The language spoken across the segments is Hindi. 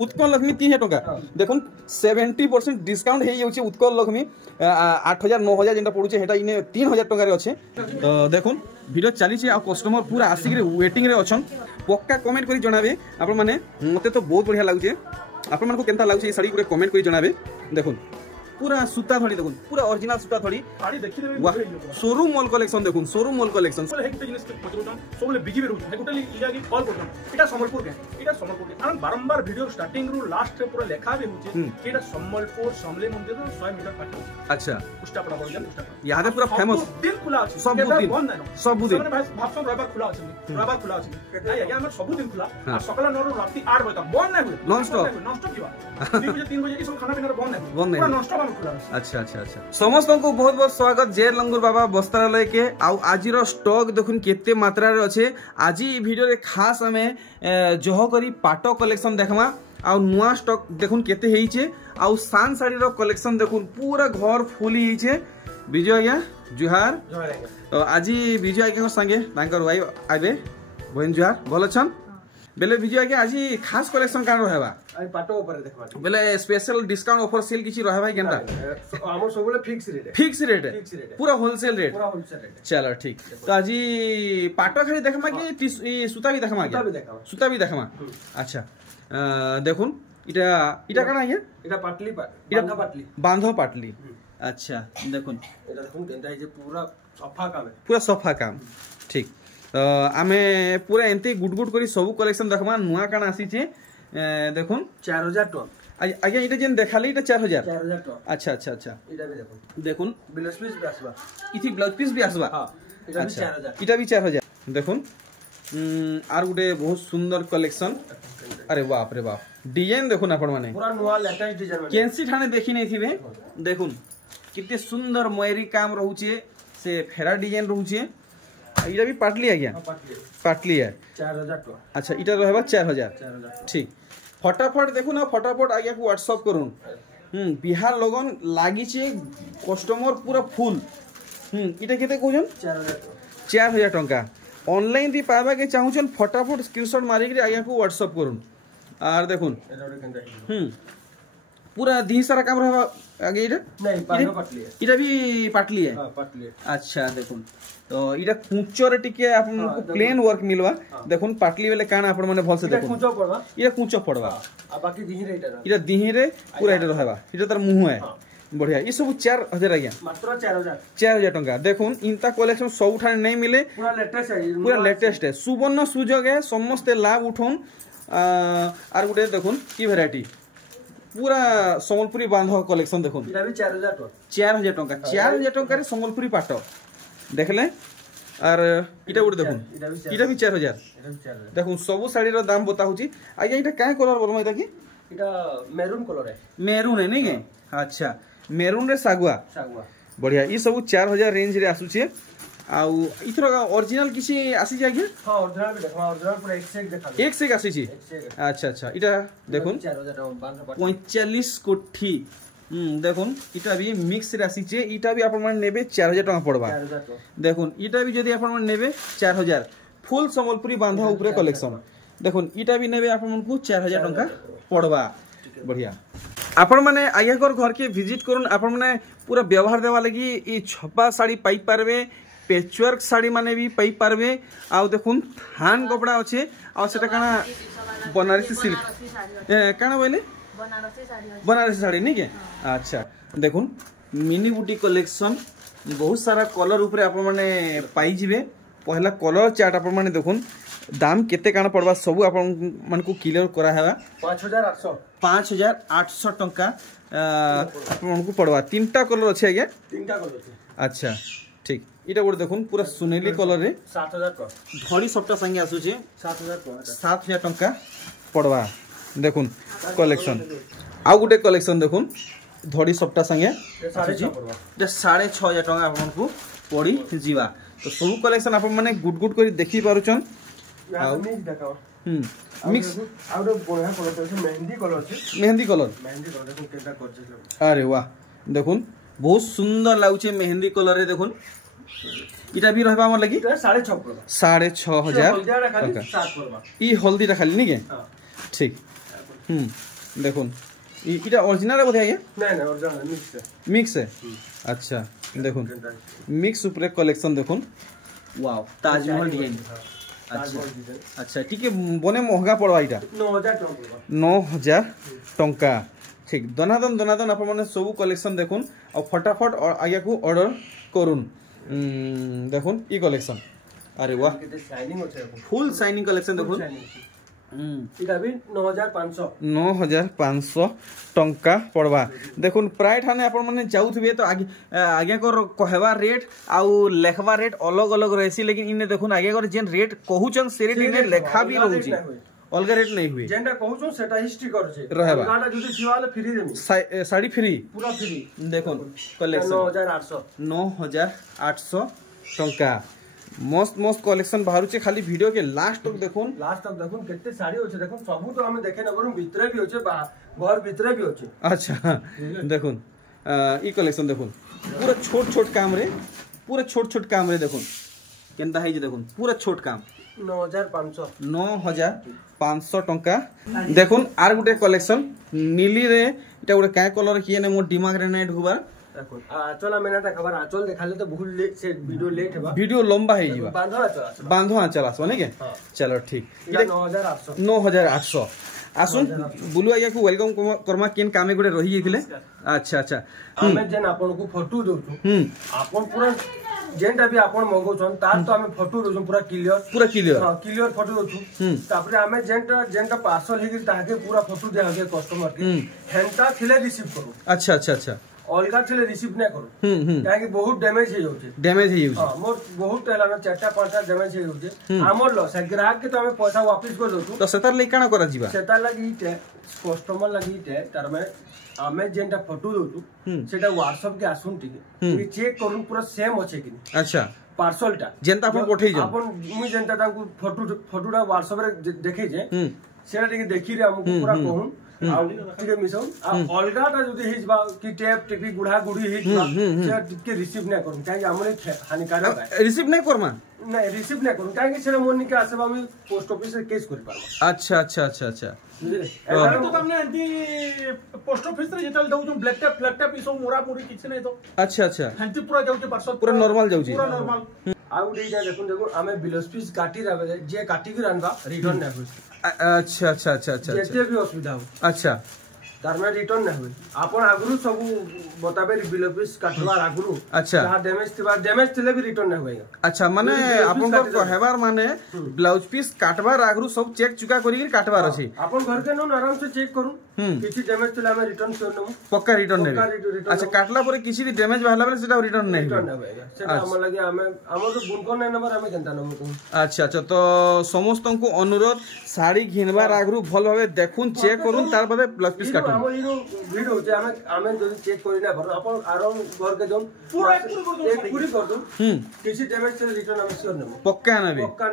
उत्कल लक्ष्मी 3000 टका देखुन 70% डिस्काउंट हो जाउछे उत्कल लक्ष्मी 8000 9000 जेंटा पडुछे हेटा इने 3000 टका रे अच्छे तो देखुन वीडियो चली आ कस्टमर पूरा आसिक वेटिंग रे अछन पक्का कमेंट करी जणाबे आपण माने मते तो बहुत बढ़िया लागुछे आपण मानको केनता लागुछे ए साड़ी गुरे कमेंट करी जणाबे देखुन पूरा सूता धड़ी देखुन पूरा ओरिजिनल सूता धड़ी साड़ी देखि देबे वाह शोरूम मॉल कलेक्शन देखुन शोरूम मॉल कलेक्शन सोले हेक बिजनेस पचरोटन सोले बिजी रहउ है टोटली इला की कॉल करतन एटा सम्बलपुर के हम बारंबार वीडियो स्टार्टिंग रु लास्ट रे पूरा लेखा भी होचे एटा सम्बलपुर समले मंदिर 100 मीटर पाछ अच्छा उष्टा पड़ा बोल उष्टा यादे पूरा फेमस दिन खुला अछि सब दिन भाबसन रविवार खुला अछि नहीं आज्ञा हमर सब दिन खुला आ सकाळ 9 रु राती 8 बजे तक बंद नहीं हुए नॉन स्टॉप किवा 2 बजे 3 बजे ई सब खाना पीना बंद नहीं पूरा नॉन स्टॉप अच्छा अच्छा अच्छा समस्त को बहुत बहुत स्वागत जय लंगूर बाबा वस्त्रालय के आउ आजिर स्टॉक देखुन केते मात्रा रे अच्छे आज वीडियो रे खास हमें जह करी पाटो कलेक्शन देखमा आउ नुआ स्टॉक देखुन केते हेइचे आउ सान साड़ी रो कलेक्शन देखुन पूरा घर फुल हेइचे विजय आज्ञा जुहार तो आज विजय आज्ञा संगे तांकर वाइफ आबे बहन जुहार भल छन बेले विजय आज्ञा आज खास कलेक्शन कान रहबा आई पाटो ऊपर देखबा बेले स्पेशल डिस्काउंट ऑफर सेल किछि रहबा केनता हमर सबले फिक्स रेट पूरा होलसेल रेट चलो ठीक तो आज पाटो खाली देखमा कि सूता भी देखमा सूता भी देखमा अच्छा देखुन इटा काना है इटा पाटली बांधो पाटली अच्छा देखुन एटा देखुन केनता जे पूरा सफा काम ठीक तो आमे पूरा एंती गुड गुड करी सब कलेक्शन देखमा नुआ काना आसी छे देखुन 4000 टन आज्ञा इटा जेन देखाली इटा 4000 टन अच्छा अच्छा अच्छा इटा भी देखुन ब्लाउज पीस भी आसबा इथि ब्लाउज पीस भी आसबा हां इटा भी 4000 इटा भी 4000 देखुन आर गुटे बहुत सुंदर कलेक्शन अरे बाप रे बाप डिजाइन देखुन आपण माने पूरा नुआ लेटेस्ट डिजाइन केनसी ठाने देखि नै थिबे देखुन किते सुंदर मयरी काम रहउचे से फेरा डिजाइन रहउचे इटा भी पाटली आ गया पाटली है 4000 टका अच्छा इटा रहबा 4000 ठीक फटाफट देखुन ना फटाफट आगे को व्हाट्सएप करूँ बिहार लगन लागी छे कस्टमर पूरा फुल इटा केते कहजन 4000 टका ऑनलाइन दी पाबा के चाहूछन फटाफट स्क्रीनशॉट मारी के आगे को व्हाट्सएप करूँ आर देखुन पूरा दी सारा काम रहबा आगे इटा नहीं पाटो पाटली है इटा भी पाटली है हां पाटली है अच्छा देखुन तो इटा कुचो रे टिके आपन को प्लेन वर्क मिलवा देखुन पाटली वाले काना आपन माने भल से देखुन इटा कुचो पड़वा आ बाकी दिहिरे इटा दिहिरे पूरा इटा रहबा इटा तार मुंह है बढ़िया ई सब 4000 आज्ञा मात्र 4000 टका देखुन इनता कलेक्शन सब उठा नहीं मिले पूरा लेटेस्ट है सुवर्ण सुजोग है समस्त लाभ उठोन आर गुटे देखुन की वैरायटी पूरा संबलपुरी बांधो कलेक्शन देखुन इटा भी 4000 टका 4000 टका रे संबलपुरी पाटो देखले आर इटा गुटे देखुन इटा भी 4000 देखुन सब साड़ी रो दाम बता होची आज्ञा इटा काय कलर बोलमा इटा की इटा मेरून कलर है नहीं के अच्छा मेरून रे सागुआ बढ़िया ई सब 4000 रेंज रे आसु छे आउ इथरो ओरिजिनल किसी आसी जाय के हां ओरिजिनल भी देखा ओरिजिनल पूरा एक से आसी छी अच्छा अच्छा इटा देखुन 45 कोठी देखुन इटा भी मिक्स राशि छे इटा भी आपण मन नेबे 4000 टका पड़बा देखुन इटा भी जदी आपण मन नेबे 4000 फुल संबलपुरी बांधा ऊपर कलेक्शन देखुन इटा भी नेबे आपण मन को 4000 टका पड़बा बढ़िया आपण माने आगे घर के विजिट करूँ आपण माने पूरा व्यवहार देवा लगी ई छपा साड़ी पाई पारबे पेचवर्क साड़ी माने भी पाई पारबे आउ देखुन थान कपड़ा अच्छे आ सेटा काना बनारसी सिल्क काना बोले बनारसी साड़ी नहीं के अच्छा देखुन मिनी बूटी कलेक्शन बहुत सारा कलर ऊपर आपण माने पाई जिवे पहला कलर चार्ट आपण माने देखुन दाम केते काना पड़वा सब आपण मन को क्लियर करा हेबा 5800 टका आपण को पड़वा तीनटा कलर अछि आगे तीनटा कलर अछि अच्छा ठीक इटा गोटे देखुन पूरा सुनेली कलर रे 7000 टका धड़ी सबटा संगे आसु छे 7000 टका पड़वा देखुन कलेक्शन आ गोटे कलेक्शन देखुन धड़ी सबटा संगे 6500 टका आपण को पड़ी जीवा तो सब कलेक्शन आपण माने गुड गुड करी देखि पारुचन मिक्स आउट बढ़िया कलर छै मेहंदी कलर देखो केटा करछ अरे वाह देखुन बहुत सुंदर लागुचे मेहंदी कलर रे देखुन इटा भी रहबा हमर लगी 6500 6500 ई हल्दी रा खाली नहीं के ठीक দেখুন এটা অরিজিনাল বোধ আজ্ঞা না না অরিজিনাল মিক্স আচ্ছা দেখুন মিক্স উপরে কলেকশন দেখুন ওয়াও তাজমহল ডিজাইন আচ্ছা টিকে বনে মহঙ্গা পড়বা এটা 9000 টঙ্কা ঠিক দনাদন আপনার সবু কলেকশন দেখুন আর ফটাফট আজ্ঞা কু অর্ডর করুন দেখুন ই কলেকশন আরে বাহ ফুল শাইনিং কলেকশন দেখুন এটা भी 9500 টঙ্কা পড়বা দেখুন প্রায় ঠানে আপন মানে যাউথিবে তো আগে কর কহবা রেট আউ লেখবা রেট অলগ অলগ রহেছি लेकिन इने देखुन आगे कर जेन रेट कहउचन से रेट इने लेखा भी रहउची अलग रेट नहीं हुई जेंटा कहउचन सेटा हिस्ट्री करछे रहबा गाडा जुदी छिवाले फ्री देमी साड़ी फ्री पूरा फ्री देखुन कलेक्शन 9800 टंका मस्त मस्त कलेक्शन बाहरुचे खाली वीडियो के लास्ट तक देखुन केते साड़ी होचे देखुन सबु तो हमें देखे न करू भीतर भी होचे घर भीतर भी होचे अच्छा देखुन ई कलेक्शन देखुन पूरा छोट काम रे पूरा छोट काम रे देखुन केनता है जे देखुन पूरा छोट काम 9500 टंका देखुन आर गुटे कलेक्शन नीली रे इटा गुटे काय कलर किए ने मोर दिमाग रे नाइट हुबा देखुन आचल मेनाटा खबर आचल देखाले तो बहुत लेट से वीडियो लेट हेबा वीडियो लंबा है जीवा बांधो आचल आसो ने के चलो ठीक 9800 आसुन बुलु आया को वेलकम करमा केन कामे गुटे रही जेथिले अच्छा अच्छा हमें जेन आपन को फोटो दोछु आपन पूरा जेंटा भी आपन मगोछन तार तो हमें फोटो दोछु पूरा क्लियर फोटो दोछु तापरे हमें जेंटा पार्सल हेगी ताके पूरा फोटो दे आगे कस्टमर के हेंता थिले रिसीव करू अच्छा अलगा थिले रिसीव नै करू काहे बहुत डैमेज हे होचे हां मोर बहुत तेलाना 4-5 डैमेज हे होचे हमर लॉस है ग्राहक के तो हमें पैसा वापस कर दोछु तो सेतार ले काना करा जीवा सेतार लगी टे कस्टमर लगी टे तार में हमें जेंटा फोटो दोछु सेटा WhatsApp के आसुन टिके चेक करू पूरा सेम होचे कि अच्छा पार्सलटा जेंता अपन पठै जा अपन मु जेंता ताकू फोटोटा WhatsApp रे देखै जे सेटा टिके देखि रे हमकु पूरा कहूं टिके मिसौ अलगाटा जदी हिजबा कि टेप टिपी गुढ़ा गुड़ी हिजबा से टिके रिसीव नै करू काहे हमरे हानिकारक है रिसीव नै करमा नहीं रिसीव नहीं करूं काहे कि सेरा मोनी के आसेबा हम पोस्ट ऑफिस से केस कर पारबा अच्छा तो हमने एंटी पोस्ट ऑफिस रे जेतल दउ ब्लैक टेप इसो मोरा मोरी किछ नै तो अच्छा एंटी पूरा जाउचे पार्सल पूरा नॉर्मल जाउचे पूरा नॉर्मल आउ डेटा देखुन हमें ब्लाउज पीस काटी राबे जे काटी के रानबा रिटर्न नै होय अच्छा जेते भी असुविधा हो अच्छा तार में रिटर्न नै होय आपन आगुरु सब बताबे ब्लाउज पीस काटवा आगुरु अच्छा जहां डैमेज थिले भी रिटर्न नै होय अच्छा माने आपन को कहबार माने ब्लाउज पीस काटबार आगुरु सब चेक चुका करी काटबार अछि आपन घर के न आराम से चेक करू किछि डैमेज थिले हम रिटर्न कर नमु पक्का रिटर्न नै अच्छा काटला पर किछि भी डैमेज बाहला पर सेटा रिटर्न नै होय सेटा हम लगे हम तो बुनकर नै नंबर हम केनता नमु अच्छा तो समस्त को अनुरोध साड़ी घिनबार आगुरु भल भाबे देखुन चेक करूं तार बादे ब्लाउज पीस काटू हम इनो वीडियो होचे हमें जदी चेक करी ना भरो अपन आराम घर के जोन पूरा एक पूरी कर दू किछि डैमेज से रिटर्न हम श्योर नमु पक्का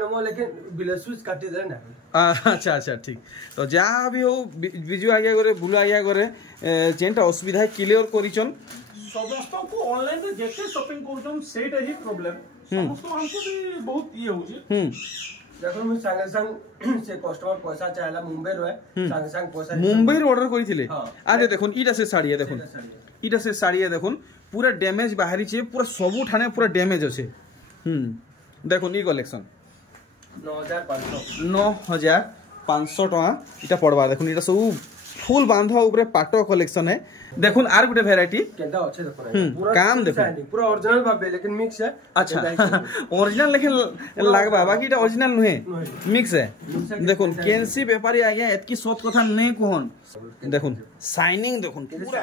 नमु लेकिन ब्लाउज पीस काटी दे ना अच्छा ठीक तो जहाँ भी हो बिजु आगे करे बुला आगे करे जेंटा असुविधा क्लियर करिचन समस्त को ऑनलाइन रे जेते शॉपिंग करछन सेटा ही प्रॉब्लम समस्त हमको भी बहुत ये होची देखो मैं संग से कस्टमर पैसा चाहला मुंबई रे संग पैसा मुंबई रे ऑर्डर करिथिले आजे देखुन इटा से साड़ी है देखुन इटा से साड़ी है देखुन पूरा डैमेज बाहरी छे पूरा सबु ठाने पूरा डैमेज अछि देखुन ई कलेक्शन 9500 टका इटा पड़वा देखुन इटा सब फुल बांधा ऊपर पाटो कलेक्शन है देखुन आर गुटे वैरायटी केंदा अच्छे देखो काम देखो पूरा ओरिजिनल भाबे लेकिन मिक्स है अच्छा ओरिजिनल लेकिन लागबा बाकी इटा ओरिजिनल नुहे मिक्स है देखुन केंसी व्यापारी आ गया एतकी सत कथा नै कोहन देखुन शाइनिंग देखुन पूरा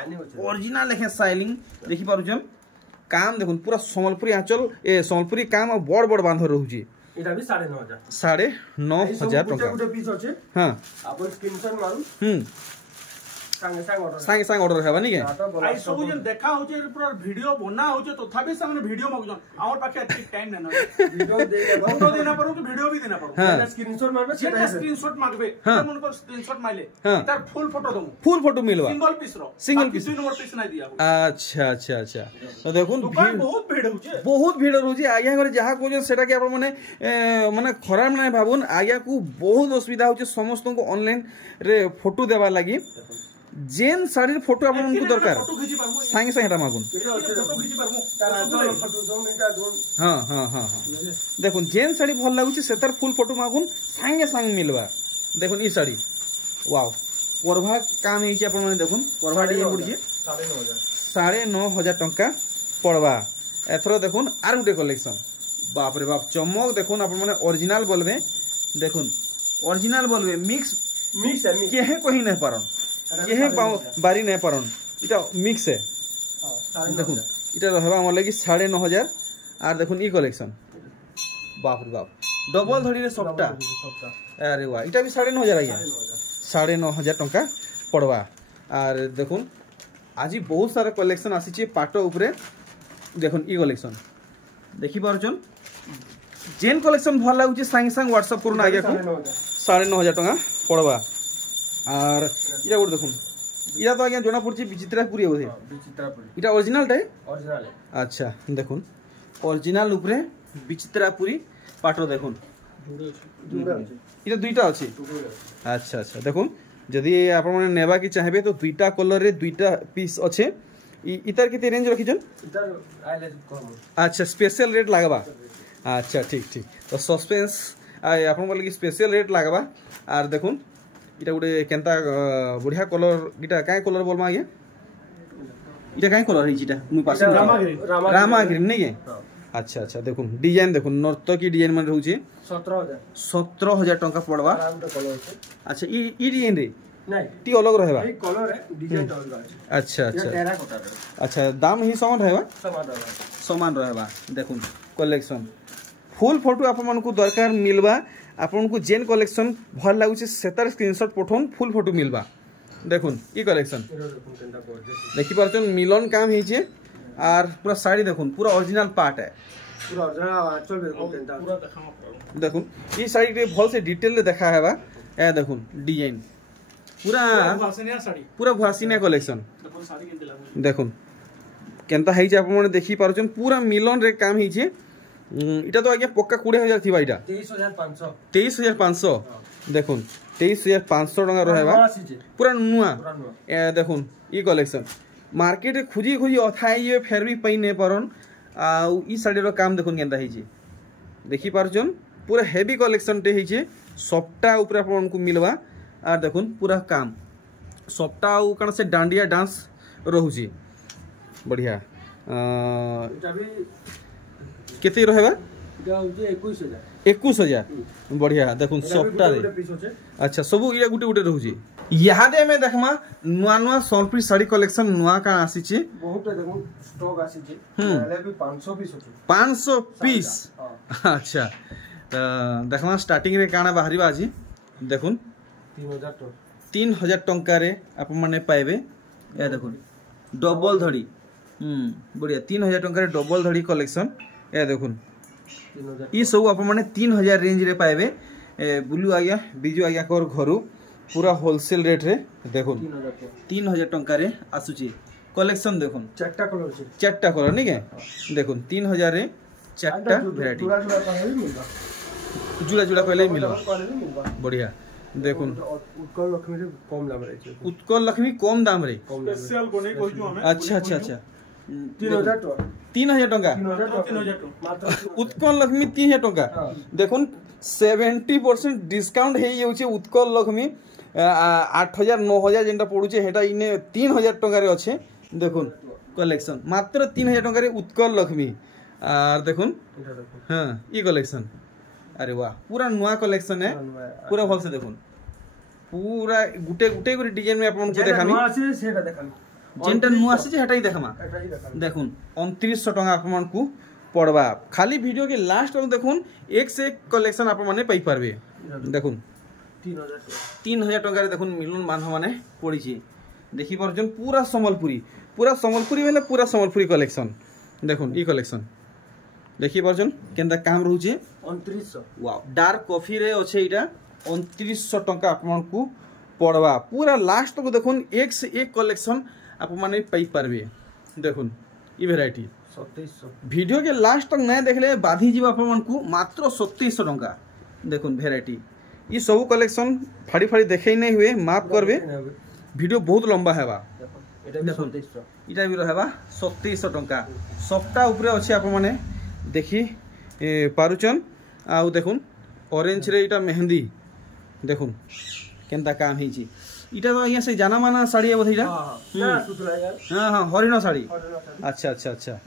ओरिजिनल लेखे शाइनिंग देखि पारुछन काम देखुन पूरा संबलपुरी आंचल ए संबलपुरी काम और बड़ बांध रहउची इटा भी 9500 9500 टका गुटे पीस अछि हां अपन स्क्रीनशॉट मारू सांगे सांगे ऑर्डर हेबा नी के आई सब जन देखा होचे पूरा वीडियो बना होचे तथापि सामने वीडियो मागुजन हमर पाखे एति टाइम नै न वीडियो देना पड़ो कि वीडियो भी देना पड़ो स्क्रीनशॉट मारबे सेटा स्क्रीनशॉट मागबे मन को स्क्रीनशॉट माइले तार फुल फोटो दमु फुल फोटो मिलवा सिंगल पीस नंबर पीस नै दिया अच्छा अच्छा अच्छा तो देखुन बहुत भीड़ होचे आज्ञा करे जहा को सेटा के आपण माने माने खराब नै भाबुन आज्ञा को बहुत असुविधा होचे समस्त को ऑनलाइन रे फोटो देबा लागि जेन साड़ी फोटो अपन को दरकार सांगे सांगे हेटा मागुन हां हां हां देखुन जेन साड़ी भल लागुची सेतर फुल फोटो मागुन सांगे सांगे मिलवा देखुन ई साड़ी वाओ परभा काम हेची अपन माने देखुन परभा डिजाइन पड़िए 9,500 टंका पड़वा एथरो देखुन आर गुटे कलेक्शन बाप रे बाप चमक देखुन अपन माने ओरिजिनल बोलबे देखुन ओरिजिनल बोलबे मिक्स है केहे कोही नै पारन केहे बारी नै पारन इटा मिक्स है देखुन इटा रहबा हमर लागि 9,500 आर देखुन ई कलेक्शन बाप रे बाप डबल धड़ी रे सबटा अरे वाह इटा भी 9,500 आज्ञा 9,500 टंका पड़वा आर देखुन आज बहुत सारा कलेक्शन आसी पाट उपरे देखुन ई कलेक्शन देखि पारछन जेन कलेक्शन भल लागुची सांगे सांग व्हाट्सएप करून आज्ञा को 9,500 टंका पड़वा आर इटा गोटे देखुन इटा तो आज्ञा जना पड़ची विचित्रापुरी बोधे इटा ओरिजिनल टाइप ओरिजिनल अच्छा देखुन ओरिजिनल उपरे विचित्रापुरी पाटो देखुन इटा दुईटा अछि अच्छा अच्छा देखुन जदि आपण माने नेबा की चाहबे तो दुईटा कलर रे दुईटा पीस अछि इतार केते रेंज रखिजन इतार आइले कम अच्छा स्पेशल रेट लागबा अच्छा ठीक ठीक तो सस्पेंस आपण बोले कि स्पेशल रेट लागबा आर देखुन इटा गुटे केनता बढ़िया कलर इटा काय कलर बोलमा आगे इटा काय कलर है इटा मुई पास रामा ग्रीन नहीं है अच्छा अच्छा देखुन डिजाइन देखुन नर्तकी डिजाइन मन रहउची 17,000 टंका पड़वा अच्छा ई डिजाइन रे नहीं टी अलग रहबा ई कलर है डिजाइन अलग अच्छा अच्छा टेराकोटा अच्छा दाम ही समान रहबा समान रहबा देखुन कलेक्शन फुल फोटो आपन मन को दरकार मिलबा आपन को जेन कलेक्शन भल लागुची सेतार स्क्रीनशॉट पठोन फुल फोटो मिलबा देखुन ई कलेक्शन देखि परछन मिलन काम हेचे आर पूरा साड़ी देखुन पूरा ओरिजिनल पार्ट है पूरा ओरिजिनल आंचल पूरा देखुन ई साड़ी के भल से डिटेल ले देखा हेबा ए देखुन डिजाइन पूरा भासिनिया कलेक्शन देखुन केनता हेचे आपन माने देखि परछन पूरा मिलन रे काम हेचे इटा तो आज्ञा पक्का 20,000 थिबा इटा 23,500 देखुन 23,500 टंका रहबा पूरा नुआ ए देखुन ई कलेक्शन मार्केट खुजी खुजी अथाई ये फेर भी पई नै परन आ ई साड़ी रो काम देखुन केनता हेची देखि पारछन पूरा हेवी कलेक्शन टे हेची सफ्टा ऊपर आपन को मिलवा आ देखुन पूरा काम सफ्टा उ कण से डांडिया डांस रहउची बढ़िया इटा भी केते रहबा इटा होजे 21,000 बढ़िया देखुन सफ्टा रे अच्छा सब इया गुटे गुटे रहउची यादे में देखमा नुआ नुआ सोलप्री साड़ी कलेक्शन नुआ का आसी छी बहुत देखो स्टॉक आसी छी पहले भी 500 पीस होची 500 पीस अच्छा त देखमा स्टार्टिंग रे काना बाहरीबा आजी देखुन 3,000 टंका रे आप माने पाइबे ए देखुन डबल धड़ी बढ़िया 3,000 टंका रे डबल धड़ी कलेक्शन ए देखुन ई सब आप माने 3,000 रेंज रे पाइबे बुलू आज्ञा बिजू आज्ञा कर घरु पूरा होलसेल रेट रे देखुन 3,000 टंका रे आसुची कलेक्शन देखुन चारटा कलर नहीं के देखुन 3,000 रे चारटा वैरायटी जुड़ा जुड़ा कहले मिलबा बढ़िया देखुन उत्कल लक्ष्मी रे कम दाम रे उत्कल लक्ष्मी कम दाम रे स्पेशल कोने कहजु हमें अच्छा अच्छा अच्छा 3,000 टंका उत्कल लक्ष्मी 3,000 टंका देखुन 70% डिस्काउंट हे जाउचे उत्कल लक्ष्मी 8,000 9,000 जेंटा पडुचे हेटा इने 3,000 टंका रे अच्छे देखुन कलेक्शन मात्र 3,000 टंका रे उत्कल लक्ष्मी आर देखुन हां ई कलेक्शन अरे वाह पूरा नुआ कलेक्शन है पूरा भल से देखुन पूरा गुटे गुटे गुटे डिजाइन में आपन को देखामी नुआ आसी सेटा देखामी जेंटा नुआ आसी हेटा ही देखामा देखुन 2900 टंका आपन को पड़वा खाली वीडियो के लास्ट तक देखुन एक से एक कलेक्शन आप माने पाई पारबे देखुन 3,000 टंका रे देखुन मिलन बांध माने पड़ी छी देखि परजन पूरा संबलपुरी बेले पूरा संबलपुरी कलेक्शन देखुन ई कलेक्शन देखि परजन केनता काम रहउचे 2900 वाओ डार्क कॉफी रे अच्छे इटा 2900 टंका आपन को पड़वा पूरा लास्ट तक देखुन एक से एक कलेक्शन आप माने पाई पारबे देखुन ई वैरायटी 2700 वीडियो के लास्ट तक नहीं देखले बाधी जीव आपन को मात्र 2700 टंका देखुन वैरायटी ये सब कलेक्शन फाड़ी फाड़ी देखै नहीं हुए माफ करबे वीडियो बहुत लंबा हेबा एटा भी 2700 इटा भी रहबा 2700 टंका सबटा ऊपर अछि आप माने देखि पारुचन आउ देखुन ऑरेंज रे इटा मेहंदी देखुन केनता काम हिची इटा तो यहाँ से जाना माना साड़ी है बोधीरा हां हां हरिण साड़ी अच्छा अच्छा अच्छा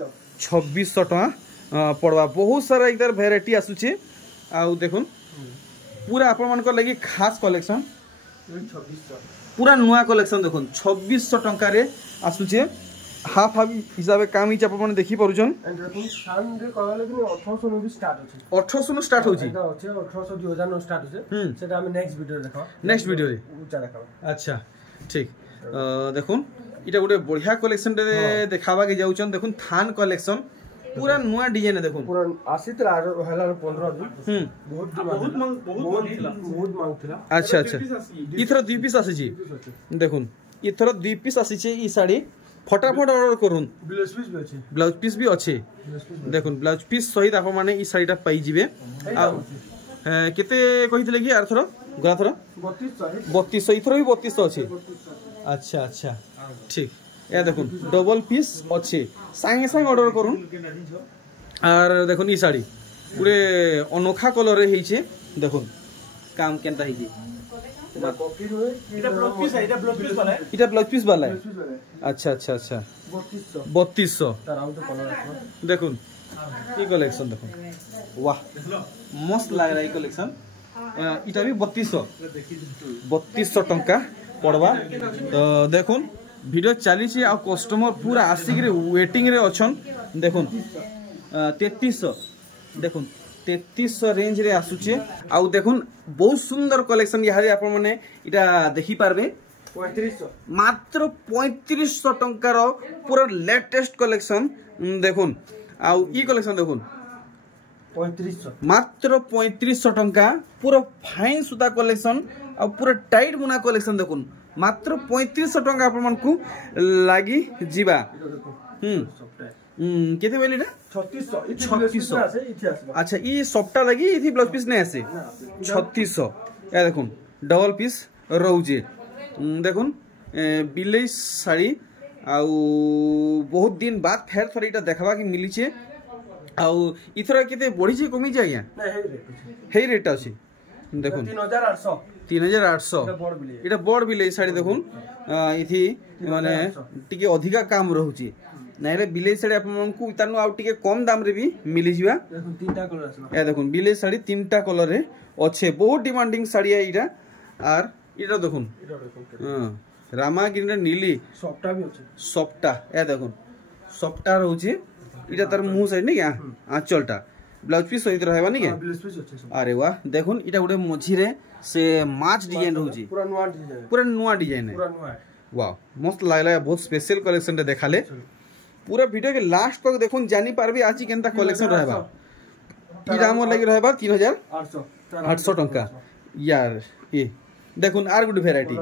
2600 टका पड़वा बहुत सारा इधर वैरायटी आसुचे आउ देखुन पूरा आपण मानकर लगी खास कलेक्शन 2600 पूरा नुआ कलेक्शन देखुन 2600 टंका रे आसुचे हाफ हाफ हिसाब से काम हिचा आपण देखि परुचन एंड देखुन शान रे कहले कि 1800 नु भी स्टार्ट होची 1800 नु स्टार्ट होची एटा होची 1800 2000 नु स्टार्ट होचे सेटा हम नेक्स्ट वीडियो देखा नेक्स्ट वीडियो रे ऊंचा देखा अच्छा ठीक देखुन इटा गोटे बढ़िया कलेक्शन रे देखावा के जाउचन देखुन थान कलेक्शन पूरा नुआ डिजाइन देखुन पूरा आसीतला हला 15 दिन बहुत मांग थिला अच्छा अच्छा इथर 2 पीस आसी छी देखुन इथर 2 पीस आसी छी ई साड़ी फटाफट ऑर्डर करूँ ब्लाउज पीस भी अच्छे देखुन ब्लाउज पीस सहित आप माने ई साड़ीटा पाई जिवे केते कहितले कि आर थरो गला थरो 3200 इथरो भी 3200 अच्छे अच्छा अच्छा ठीक या देखुन डबल पीस अच्छे संगे संगे ऑर्डर करूँ आर देखुन ई साड़ी पूरे अनोखा कलर रे हिचे देखुन काम केनता हिची इटा ब्लाउज पीस वाला है अच्छा अच्छा अच्छा 3200 देखुन ये कलेक्शन देखुन वाह मस्त लग रहा है कलेक्शन इटा भी 3200 टंका पड़वा तो देखुन वीडियो चली छी आ कस्टमर पूरा आसिक रे वेटिंग रे अछन देखुन 3300 देखुन 3300 रेंज रे आसुचे आउ देखुन बहुत सुंदर कलेक्शन यहाँ आप माने इटा देखि पारबे 3500 मात्र 3500 टंकार पूरा लेटेस्ट कलेक्शन देखुन आउ ई कलेक्शन देखुन 3500 मात्र 3500 टंका पूरा फाइन सुता कलेक्शन आ पूरा टाइट बुना कलेक्शन देखुन मात्र 3500 टंका आप मन को लागी जीवा केते बेली ना 3600 अच्छा ये सप्ताह लगी इथि ब्लाउज पीस नहीं आसे 3600 या देखुन डबल पीस रहउजे देखुन बिलेई साड़ी आउ बहुत दिन बाद फेर थोड़ा इटा देखबा कि मिली छे आउ इथरा केते बढ़ी छे कमी जाय या हे रेट अछि देखुन 3800 इटा बड़ बिलेई साड़ी देखुन इथि माने टिके अधिका काम रहउची नाइरे बिलेई साड़ी आपको इतानु आउ टिके कम दाम रे भी मिली जिवा देखुन तीनटा कलर आसला ए देखुन बिलेई साड़ी तीनटा कलर रे अच्छे बहुत डिमांडिंग साड़ी है इटा आर इटा देखुन हां रामागिरी रे नीली सॉफ्टा भी अछि सॉफ्टा ए देखुन सॉफ्टा रहउची इटा तार मुंह साइड नै आंचलटा ब्लाउज पीस सहित रहबा नै के ब्लाउज पीस अछि अरे वाह देखुन इटा गुटे मझी रे से माच डिजाइन रहउची पूरा नुवा डिजाइन है वाह मस्त लागला बहुत स्पेशल कलेक्शन रे देखाले पूरा वीडियो के लास्ट तक देखुन जानी पारबे आछि केनता कलेक्शन रहबा ई दाम लागि रहबा 3800 टंका यार ए देखुन आर गुड वैरायटी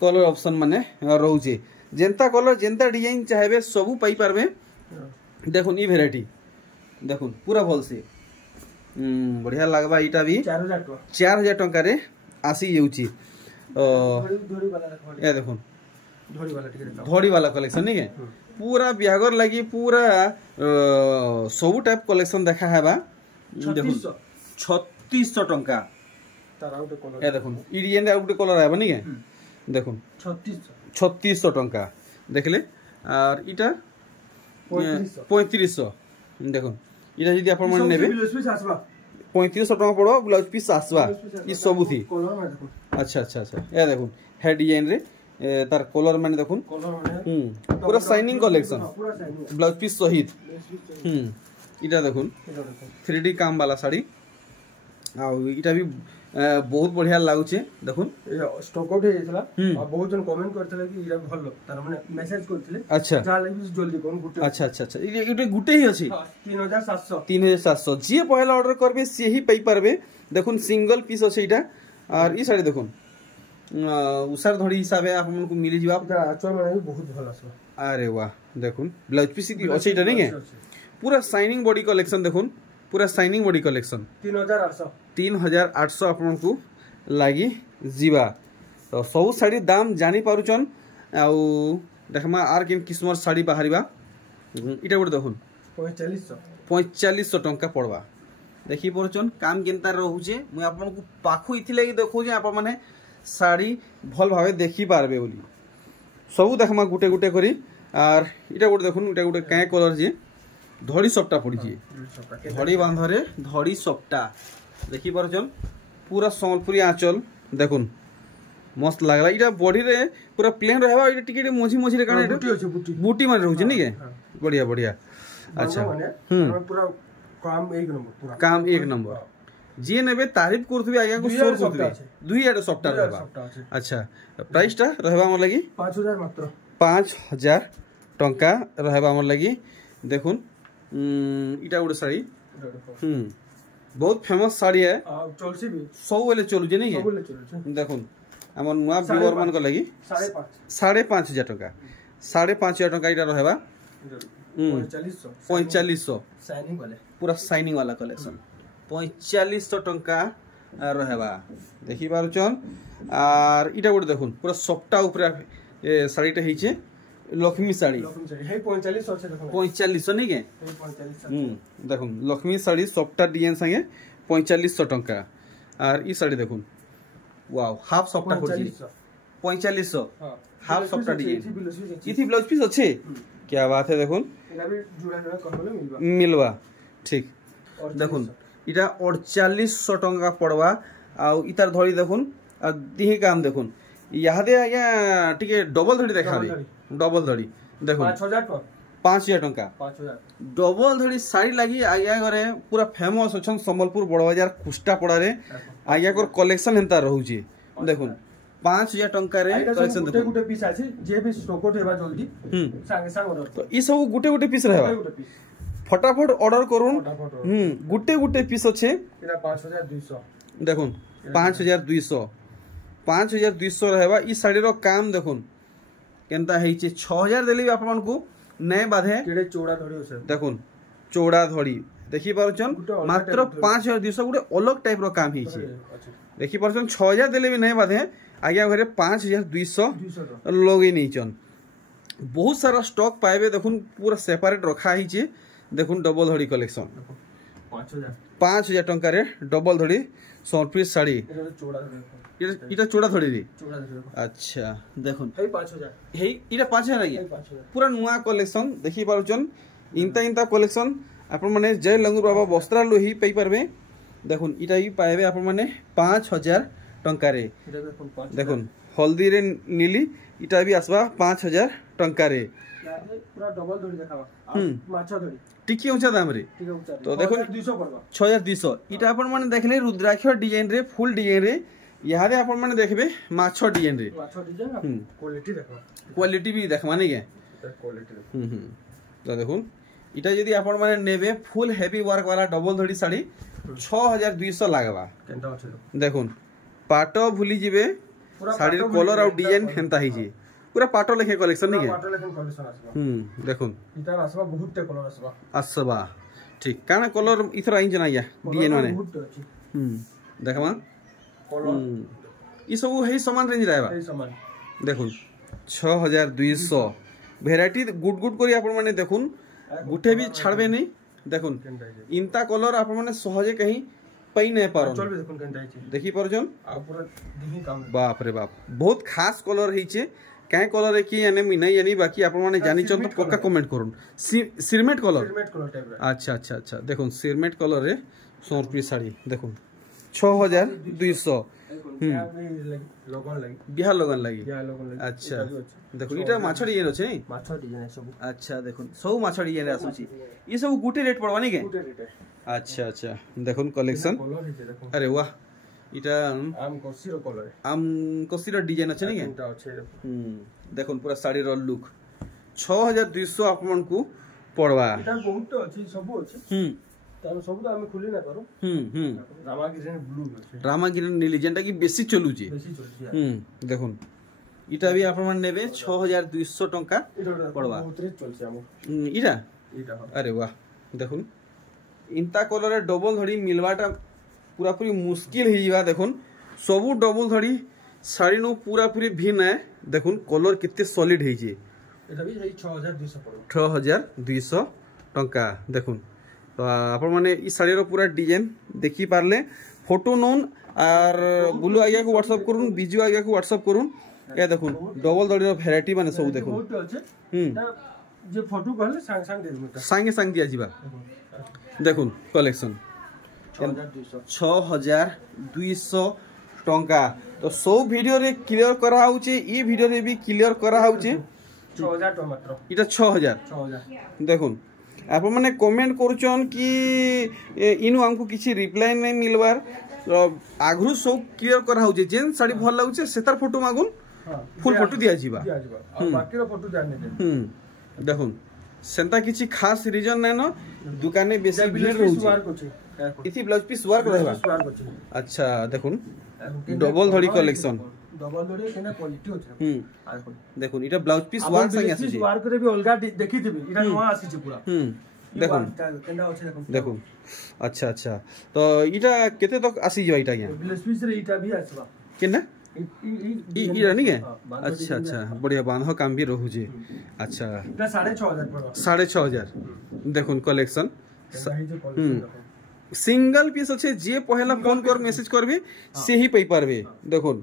कलर ऑप्शन माने रहउचे जेंता कलर जेंता डिजाइन चाहेबे सबु पाई पारबे देखुन ई वैरायटी देखुन पूरा भल से बढ़िया लागबा इटा भी 4000 टंका रे आसी जाउची ए देखुन धड़ी वाला कलेक्शन नहीं है पूरा बिहागर लगी पूरा सब टाइप कलेक्शन देखा है 3600 टंका ए देखुन ई डिजाइन आउट कलर है नहीं है देखुन 3600 टंका देखले और इटा 3500 देखुन इटा जदी आपण मन नेबे 3500 टंका पड़ो ब्लाउज पीस आसवा ई सब थी अच्छा अच्छा अच्छा ए देखुन हेड डिजाइन रे तार कलर माने देखुन पूरा शाइनिंग कलेक्शन ब्लाउज पीस सहित इटा देखुन 3D काम वाला साड़ी आ इटा भी बहुत बढ़िया लागुचे देखुन स्टॉक आउट हेला आ बहुत जन कमेंट करथले कि इरा भलो तार माने मेसेज करथले अच्छा जा लागि जल्दी कोन गुटे अच्छा अच्छा अच्छा इटे गुटे ही अछि 3700 जे पहला ऑर्डर करबे से ही पई परबे देखुन सिंगल पीस अछि इटा और ई साड़ी देखुन उसार धड़ी हिसाबे आप मन को मिली जीवा एक्चुअल माने बहुत भलो छ अरे वाह देखुन ब्लाउज पीस की अछि इटा नहीं है पूरा शाइनिंग बॉडी कलेक्शन देखुन पूरा शाइनिंग बॉडी कलेक्शन 3800 आपन को लागी जीवा तो सब साड़ी दाम जानी पारुचन आउ देखमा आर किन किस्मर साड़ी बाहरिबा इटा गुड देखुन 4500 टंका पड़वा देखि परचन काम केनता रहउचे मु आपन को पाखु इथिले कि देखौ जे आपन माने साड़ी भल भाबे देखि पारबे बोली सब देखमा गुटे गुटे करी आर इटा गुड देखुन इटा गुटे काय कलर जे धड़ी सपटा पड़ी जे धड़ी बांधरे धड़ी सपटा देखि परचन पूरा संबलपुरी आंचल देखुन मस्त लागला इटा बॉडी रे पूरा प्लेन रहबा इटा टिके मोझी मोझी रे काने बूटी अछि बूटी माने रहउ जे नहीं के बढ़िया बढ़िया अच्छा पूरा काम एक नंबर पूरा काम एक नंबर जे नेबे तारीफ करथबे आज्ञा को शोर करथबे दुई आडे सॉफ्टवेयर रहबा अच्छा प्राइस टा रहबा हमर लागि 5000 मात्र 5000 टंका रहबा हमर लागि देखुन इटा गुड साड़ी बहुत फेमस साड़ी है चलसी भी सब वेले चलु जे नहीं है देखुन हमर नुआ व्यूअर मान को लागि 5500 टंका 5500 टंका इटा रहबा 4500 शाइनिंग वाले पूरा शाइनिंग वाला कलेक्शन 4500 टंका रहबा देखि पारुचन आर इटा गुड देखुन पूरा सफ्टा ऊपर ए साड़ीटा हिचे लक्ष्मी साड़ी हे 4500 আছে দেখুন 4500 नहीं के 4500 देखुन लक्ष्मी साड़ी सफ्टा डिजाइन संगे 4500 टंका आर ई साड़ी देखुन वाओ हाफ सफ्टा पड़ी 4500 हां हाफ सफ्टा डिजाइन इथि ब्लाउज पीस अच्छे क्या बात है देखुन एला भी जुड़ा जुड़ा करबले मिलवा ठीक देखुन इटा 4800 टंका पड़वा आ इतार धड़ी देखुन आ दिही काम देखुन यादे आज्ञा टिके डबल धड़ी देखाबे डबल धड़ी देखो 5000 टंका 5000 डबल धड़ी साड़ी लगी आज्ञा घरे पूरा फेमस अछन संबलपुर बड़ बाजार कुष्टा पड़ा रे आज्ञा को कलेक्शन हेंता रहउची देखुन 5000 टंका रे कलेक्शन गुटे गुटे पीस आछि जे भी स्टॉक आउट हेबा जल्दी संगे संग ऑर्डर तो ई सब गुटे गुटे पीस रहबा फटाफट ऑर्डर करूं गुटे गुटे पीस अच्छे एरा 5200 देखुन 5200 रहबा ई साड़ी रो काम देखुन केनता हेइचे 6000 देली आपन को नै बाधे केडे चौड़ा धड़ी होसे देखुन चौड़ा धड़ी देखि पारुचन मात्र 5200 गुटे अलग टाइप रो काम हेइचे देखि पारुचन 6000 देले भी नै बाधे आज्ञा घरे 5200 लोगे नैचन बहुत सारा स्टॉक पाइबे देखुन पूरा सेपरेट रखा हेइचे देखुन डबल धड़ी कलेक्शन 5000 टंका रे डबल धड़ी 100 पीस साड़ी इटा चौड़ा धड़ी रे अच्छा देखुन हे 5000 हे इटा 5000 आगे पूरा नुआ कलेक्शन देखि पारुचन इंता इंता कलेक्शन आपन माने जय लंगुर बाबा वस्त्रालय ही पई परबे देखुन इटा ही पाइबे आपन माने 5000 टंका रे देखुन हल्दी रे नीली इटा भी आसबा 5000 टंका रे पूरा डबल धड़ी देखाबा माछा धड़ी टिकी ऊंचा दाम रे तो देखुन 200 पड़बा 6200 इटा आपन माने देखले रुद्राक्ष डिजाइन रे फुल डिजाइन रे यादे आपन माने देखबे माछो डिजाइन रे माछो डिजाइन क्वालिटी देखो क्वालिटी भी देखमा नै के क्वालिटी तो देखुन इटा यदि आपन माने नेबे फुल हेवी वर्क वाला डबल धड़ी साड़ी 6200 लागबा केनता अछि देखुन पाटो भूली जिवे साड़ी कलर और डिजाइन हेंता हिजे पूरा पाटो लेखे कलेक्शन नहीं के पाटो लेखे कलेक्शन आसबा देखुन इटा आसबा बहुत टे कलर आसबा ठीक काना कलर इथर आइन जना या डिजाइन माने बहुत अछि देखमा कलर ई सब हे समान रेंज रहबा हे समान देखुन 6200 वैरायटी गुड गुड करी आपन माने देखुन गुटे भी छाड़बे नहीं देखुन इंता कलर आपन माने सहजे कहीं पई नहीं पारो चल देखुन केनता अछि देखि परजन आ पूरा दिही काम बाप रे बाप बहुत खास कलर हिचे काय कलर है कि यानी नहीं यानी बाकी आपन माने जानि चन तो पक्का कमेंट करूँ सिरमेट कलर टाइप अच्छा अच्छा अच्छा देखो सिरमेट कलर रे 100 रुपये साड़ी देखो 6200 बिहार लगन लगी अच्छा देखो इटा माछ डिजाइन अछि नै माछ डिजाइन सब अच्छा देखो सब माछ डिजाइन आसुची ई सब गुटे रेट पड़वा नै के अच्छा अच्छा देखो कलेक्शन अरे वाह এটা আম কসির কলর আম কসির ডিজাইন আছে নাকি এটা আছে দেখুন পুরা শাড়ির লুক 6200 আপনাଙ୍କୁ পড়বা এটা বহুত আছে সব আছে তাহলে সব তো আমি খুলি না করো রামা গ্রিন ব্লু আছে রামা গ্রিন নীলি যেটা কি বেশি চলুছে দেখুন এটা বি আপনার নেবে 6200 টাকা পড়বা চলছে আমার এটা এটা আরে বাহ দেখুন ইন্তা কলরের ডবল ধড়ি মিলবাটা পুরাপুরি মুশকিল হয়ে যাবা দেখুন সবু ডবল ধড়ি শাড়ি নু পুরাপুরি ভিন্ন है দেখুন কলর কেতে সলিড হয়েছে এটা বি 6200 পড়বে 6200 টাকা দেখুন তো আপন মানে এই শাড়ির পুরা ডিজাইন দেখি পারলে ফটো নন আর বুলু আইয়া को WhatsApp করুন বিজু আইয়া को WhatsApp করুন এ দেখুন ডবল ধড়ির ভ্যারাইটি মানে সব দেখুন যে ফটো कहले सांग सांग दे दूं सांगे सांग दिया जीवा দেখুন কালেকশন 6200 टंका तो सब वीडियो रे क्लियर करा होचे ई वीडियो रे भी क्लियर करा होचे 6000 टका मात्र इटा 6000 देखुन आप माने कमेंट करछन कि इनु हमको किछि रिप्लाई नै मिलबार आगरु सब क्लियर करा होचे जेन साड़ी भल लागुचे सेतार फोटो मागुन फुल फोटो दिया जीवा और बाकी रो फोटो जाने दे देखुन सेंता किछि खास रीजन नै न दुकाने बेसी भीड़ रहउचे इथि ब्लाउज पीस वर्क रहबा अच्छा देखुन डबल धड़ी कलेक्शन डबल धड़ी केना क्वालिटी होचे देखुन इटा ब्लाउज पीस वर्क संगे आसी छै वर्क रे भी अलगा देखि दिबी इटा नवा आसी छै पूरा देखुन केना होचे देखुन अच्छा अच्छा तो इटा केते तक आसी जबा इटा या ब्लाउज पीस रे इटा भी आसीबा केना ई रानी के अच्छा अच्छा बढ़िया बांधो काम भी रहू जे अच्छा इटा 6500 पड़ो 6500 देखुन कलेक्शन सिंगल पीस अच्छे जे पहला फोन कर मेसेज करबे से ही पई पारबे देखुन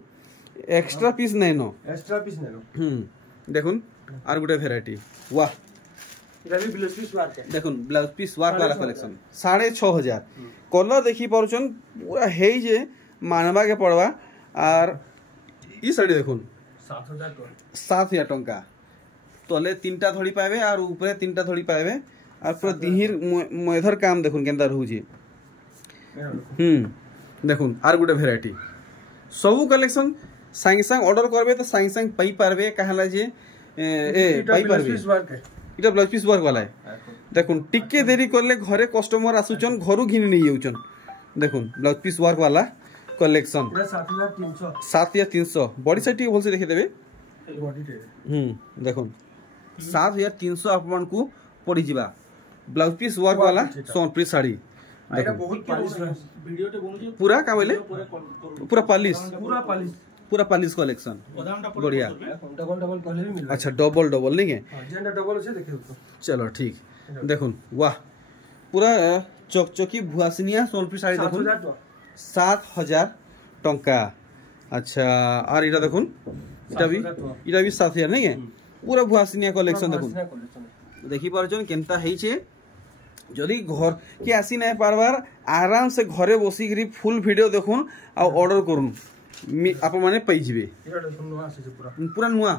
एक्स्ट्रा पीस नै नो एक्स्ट्रा पीस नै नो देखुन आर गुटे वैरायटी वाह इटा भी ब्लाउज पीस वर्क है देखुन ब्लाउज पीस वर्क वाला कलेक्शन 6500 कलर देखि परछन पूरा हेई जे मानबा के पड़वा आर ई साड़ी देखुन 7000 टंका तले तीनटा धड़ी पाबे और ऊपर तीनटा धड़ी पाबे और पूरा दिहिर मेधर काम देखुन केंदा रहू जे देखुन आर गुटे वैरायटी सबु कलेक्शन सांग सांग ऑर्डर करबे तो सांग सांग पई पारबे कहला जे पई पारबे इटा ब्लाउज पीस वर्क वाला है देखुन टिके देरी करले घरे कस्टमर आसुचन घरु घिनि नै जाउचन देखुन ब्लाउज पीस वर्क वाला कलेक्शन 7300 बॉडी साइड टी बोलसे देखि देबे बॉडी देखुन 7300 आपन को पड़ी जिबा ब्लाउज पीस वर्क वाला सोनप्री साड़ी एटा बहुत पालिश वीडियो ते बनू पूरा का बोले पूरा पालिश पूरा पालिश कलेक्शन बढ़िया डबल कहले भी मिल अच्छा डबल डबल नहीं है जेंडा डबल से देखियो तो चलो ठीक देखुन वाह पूरा चकचकी भुआसनिया सोनप्री साड़ी देखुन 7000 टंका अच्छा और इटा देखुन इटा भी 7000 नहीं है पूरा भुआसनिया कलेक्शन देखुन देखि परछन केनता हेई छे जदि घर के आसी नै पारबार आराम से घरे बसी करी फुल वीडियो देखुन आ ऑर्डर करूँ आप माने पई जिबे पूरा नुआ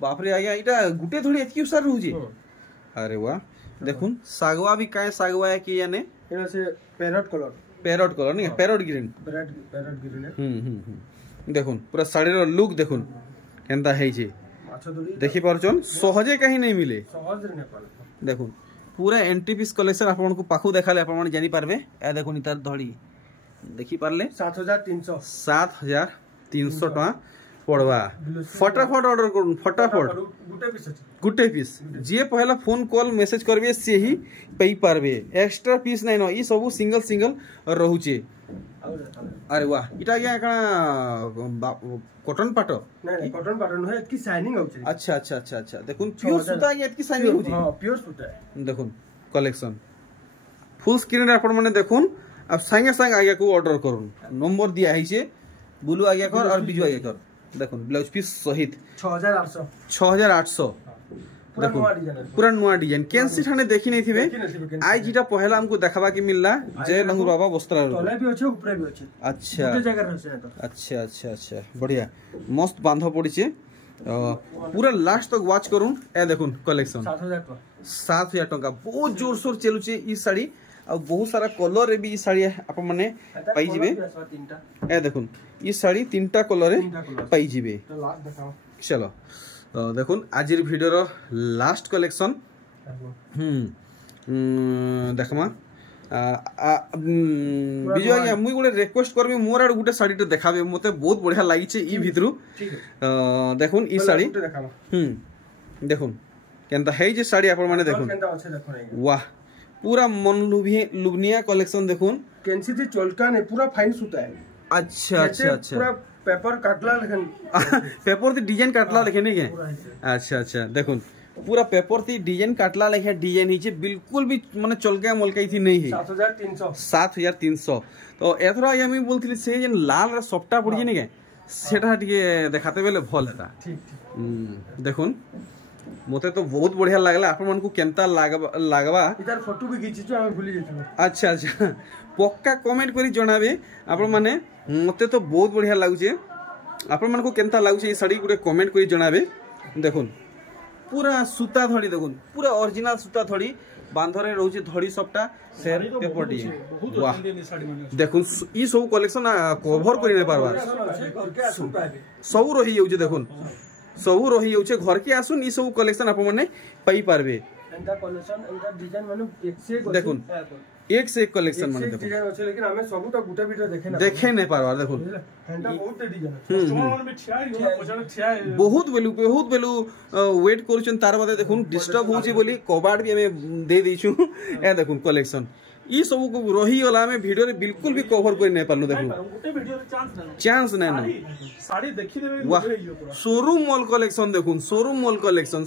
बाप रे आया इटा गुटे थोड़ी एतकी उसार रहू जे अरे वाह देखुन सागवा भी काय सागवा है कि याने एना से पैरट कलर नहीं पैरट ग्रीन है देखुन पूरा साड़ी रो लुक देखुन केनता हेई जे देखि परछन सहजे कहीं नहीं मिले सहज रे नेपाल देखुन पूरा एंट्री पीस कलेक्शन आपन को पाखु देखाले आपन माने जानि पारबे ए देखुन इतार धड़ी देखि पारले 7300 टका पड़वा फटाफट ऑर्डर करूँ फटाफट गुटे पीस जे पहला फोन कॉल मैसेज करबे से ही पई पारबे एक्स्ट्रा पीस नै न ई सब सिंगल सिंगल रहउचे अरे वाह इटा या कॉटन पाटो नहीं कॉटन पाटो न है इतकी शाइनिंग होउचे अच्छा अच्छा अच्छा अच्छा देखुन प्योर सूता या इतकी शाइनिंग होउचे हां प्योर सूता है देखुन कलेक्शन फुल स्क्रीन रे अपन माने देखुन अब संगे संग आगे को ऑर्डर करूँ नंबर दिया है से बुलू आगे कर और बिजू आगे कर देखुन ब्लाउज पीस सहित 6800 देखुन पूरा नुआ डिजाइन कैंसी ठाने देखि नै थिबे आज जीटा पहला हमको देखबा के मिलला जय लंगुर बाबा वस्त्र तले भी अछि ऊपर भी अछि अच्छा दो जगह रहसे तो अच्छा अच्छा अच्छा बढ़िया मस्त बांध पड़िছে पूरा लास्ट तक वॉच करूँ ए देखुन कलेक्शन 7000 टका बहुत जोर शोर चलुचे ई साड़ी आ बहुत सारा कलर रे भी साड़ी आपण माने पाई जिवे ए देखुन ई साड़ी 3टा कलर रे पाई जिवे चलो तो देखुन आज वीडियो रो लास्ट कलेक्शन देखमा विजय आज्ञा मुई गोटे रिक्वेस्ट करबी मोर आड़ गोटे साड़ी देखाबे मते बहुत बढ़िया लागी छे ई भितरु देखुन ई साड़ी देखुन केनता है जे साड़ी आपण माने देखुन वाह पूरा मन लुभनिया कलेक्शन देखुन कैंसी थी चोलका ने पूरा फाइन सूता है अच्छा अच्छा अच्छा पूरा पेपर काटला लेकिन पेपर थी डिजाइन काटला लेकिन नहीं के अच्छा अच्छा देखुन पूरा पेपर थी डिजाइन काटला लेखे डिजाइन ही बिल्कुल भी माने चलका मलकाई थी नहीं है 7300 तो एथरा आमी बोलथिली से जे लाल रे सफ्टा पड़ी जे ने सेटा टिके देखाते बेले भल हेता ठीक देखुन मते तो बहुत बढ़िया लागला आपण मन को केनता लागबा इधर फोटो भी खींची जो हम भूली जेथु अच्छा अच्छा पक्का कमेंट करी जणाबे आपण माने मते तो बहुत बढ़िया लागु छे आपण मन को केनता लागु छे ई साड़ी गुटे कमेंट करी जणाबे देखुन पूरा सूता धड़ी देखुन पूरा ओरिजिनल सूता धड़ी बांधरे रहउछे धड़ी सबटा सेर पेपर डी वाह देखुन ई सब कलेक्शन कवर करि नै पारबा सब रही जाउछे देखुन सब रही जाउछे घर के आसुन ई सब कलेक्शन आप माने पाई पारबे एंता कलेक्शन एंता डिजाइन माने एक से एक देखुन एक से एक कलेक्शन माने देखो डिजाइन अछि लेकिन हमें सबटा गुटा वीडियो देखे नै पारबा देखुन एंता बहुत डिजाइन कस्टमर में ठिया बहुत बेलू वेट करूछन तार बादे देखुन डिस्टर्ब होछि बोली कबाड़ भी हमें दे दैछु ए देखुन कलेक्शन ई सब को रही वाला में वीडियो रे बिल्कुल भी कवर कर नै पालनु देखुन गोटे वीडियो रे चांस नै साड़ी देखि देबे शोरूम मॉल कलेक्शन देखुन शोरूम मॉल कलेक्शन